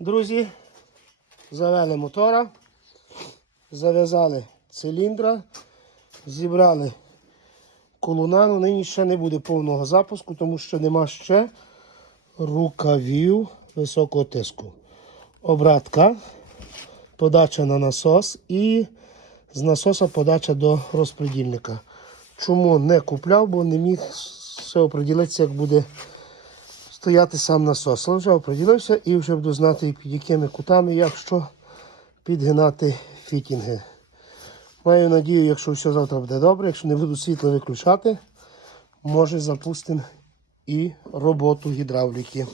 друзі, завели мотора, зав'язали циліндра, зібрали колунану. Нині ще не буде повного запуску, тому що нема ще рукавів високого тиску. Обратка, подача на насос і з насоса подача до розпредільника. Чому не купляв, бо не міг все оприділитися, як буде стояти сам насос. Але вже оприділився і вже буду знати, під якими кутами, як що підгинати фітінги. Маю надію, якщо все завтра буде добре, якщо не буду світло виключати, може запустимо і роботу гідравліки.